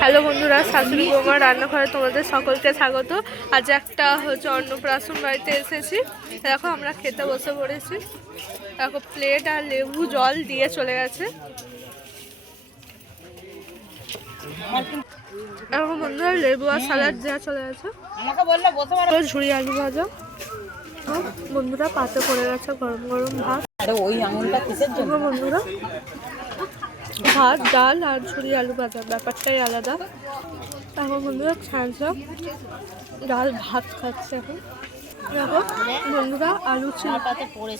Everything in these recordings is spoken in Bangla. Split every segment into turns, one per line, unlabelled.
হ্যালো বন্ধুরা শাশুড়ি বৌমা রান্নাঘরে তোমাদের সকলকে স্বাগত। আজ একটা হচ্ছে অন্নপ্রাশন বাড়িতে এসেছি। দেখো আমরা খেতে বসে পড়েছি। দেখো প্লেট আর লেবু জল দিয়ে চলে গেছে। এখন বন্ধুরা লেবু আর স্যালাড দেওয়া চলে গেছে। ঝুড়ি আলু ভাজা। বন্ধুরা পাতে পড়ে গেছে গরম গরম ভাত। বন্ধুরা। ভাত, ডাল আর ঝুড়ি আলু ভাজা। ব্যাপারটাই আলাদা। এখন বন্ধুরা ছাঁচা ডাল, ভাত খাচ্ছে এখন। দেখো, বন্ধুরা, আলু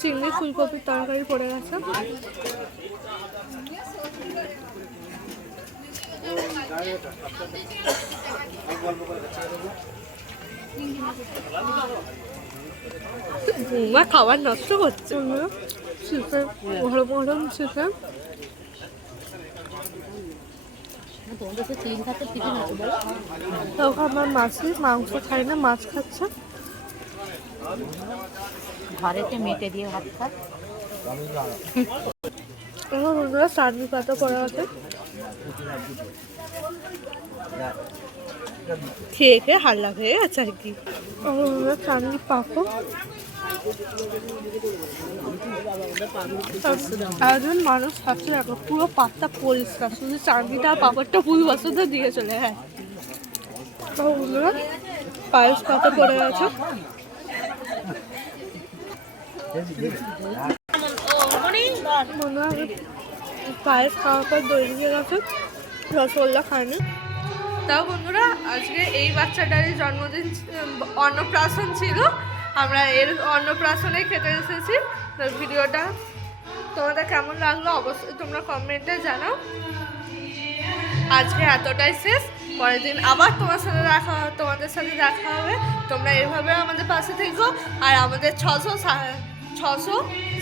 চিংড়ি, ফুলকপির তরকারি পড়ে গেছে। খাবার নষ্ট করছে গরম গরম চিকেন
তোমাদের সে তিন খাতে টিফিন আছে বলো
তখন আমার মাসি মাংস খায় না মাছ খাচ্ছে।
ঘরেতে মেটে দিয়ে ভাত খাত
আমার বন্ধুরা চাটনি পাতা আছে। খেয়ে খেয়ে হাল্লা হয়ে গেছে আর কি। আমার বন্ধুরা চাটনি পাকো একজন মানুষ খাচ্ছে দেখো, পুরো পাতটা পরিষ্কার, শুধু চাটনিটা পাপড়টা পুরো বছরটা দিয়ে চলে হ্যাঁ। পায়েস পাতা পড়ে মনে পায়েস খাওয়ার পর দই দিয়ে গেছে, রসগোল্লা খায়নি। তাও বন্ধুরা, আজকে এই বাচ্চাটারই জন্মদিন অন্নপ্রাশন ছিল। আমরা এর অন্নপ্রাশনে খেতে এসেছি। তো ভিডিওটা তোমাদের কেমন লাগল অবশ্যই তোমরা কমেন্টে জানাও। আজকে এতটাই শেষ। পরের দিন আবার তোমার সাথে দেখা তোমাদের সাথে দেখা হবে। তোমরা এভাবে আমাদের পাশে থেকো। আর আমাদের ছশো ছশো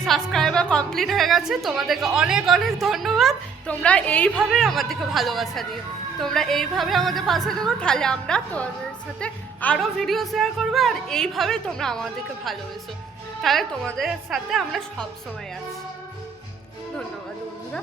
সাবস্ক্রাইবার কমপ্লিট হয়ে গেছে। তোমাদেরকে অনেক অনেক ধন্যবাদ। তোমরা এইভাবে আমাদেরকে ভালোবাসা দিও। তোমরা এইভাবে আমাদের পাশে দেবো তাহলে আমরা তোমাদের সাথে আরও ভিডিও শেয়ার করব আর এইভাবে তোমরা আমাদেরকে ভালোবেসো। তাহলে তোমাদের সাথে আমরা সব সময় আছি। ধন্যবাদ বন্ধুরা।